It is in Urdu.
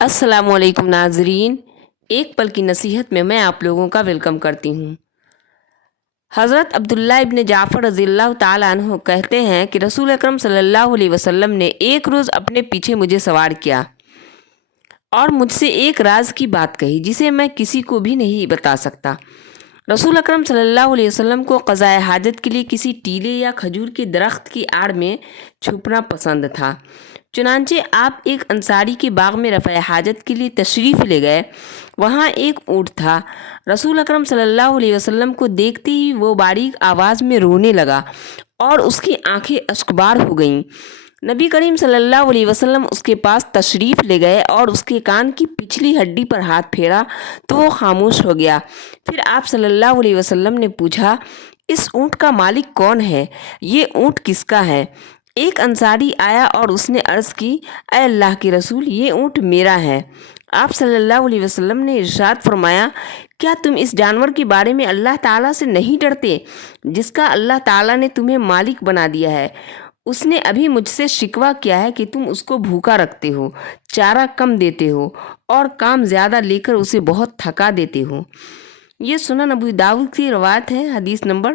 السلام علیکم ناظرین، ایک پل کی نصیحت میں آپ لوگوں کا ویلکم کرتی ہوں۔ حضرت عبداللہ ابن جعفر رضی اللہ تعالیٰ عنہ کہتے ہیں کہ رسول اکرم صلی اللہ علیہ وسلم نے ایک روز اپنے پیچھے مجھے سوار کیا اور مجھ سے ایک راز کی بات کہی جسے میں کسی کو بھی نہیں بتا سکتا۔ رسول اکرم صلی اللہ علیہ وسلم کو قضاء حاجت کے لیے کسی ٹیلے یا کھجور کے درخت کی آڑ میں چھپنا پسند تھا۔ چنانچہ آپ ایک انصاری کے باغ میں رفع حاجت کے لیے تشریف لے گئے۔ وہاں ایک اونٹ تھا۔ رسول اکرم صلی اللہ علیہ وسلم کو دیکھتے ہی وہ باریک آواز میں رونے لگا اور اس کی آنکھیں اشکبار ہو گئیں۔ نبی کریم صلی اللہ علیہ وسلم اس کے پاس تشریف لے گئے اور اس کے کان کی پچھلی ہڈی پر ہاتھ پھیرا تو وہ خاموش ہو گیا۔ پھر آپ صلی اللہ علیہ وسلم نے پوچھا، اس اونٹ کا مالک کون ہے؟ یہ اونٹ کس کا ہے؟ ایک انصاری آیا اور اس نے عرض کی، اے اللہ کے رسول، یہ اونٹ میرا ہے۔ آپ صلی اللہ علیہ وسلم نے ارشاد فرمایا، کیا تم اس جانور کے بارے میں اللہ تعالیٰ سے نہیں ڈرتے جس کا اللہ تعالیٰ نے تمہیں مالک بنا دیا ہے؟ اس نے ابھی مجھ سے شکوہ کیا ہے کہ تم اس کو بھوکا رکھتے ہو، چارہ کم دیتے ہو اور کام زیادہ لے کر اسے بہت تھکا دیتے ہو۔ یہ سنن ابو داؤد کی روایت ہے، حدیث نمبر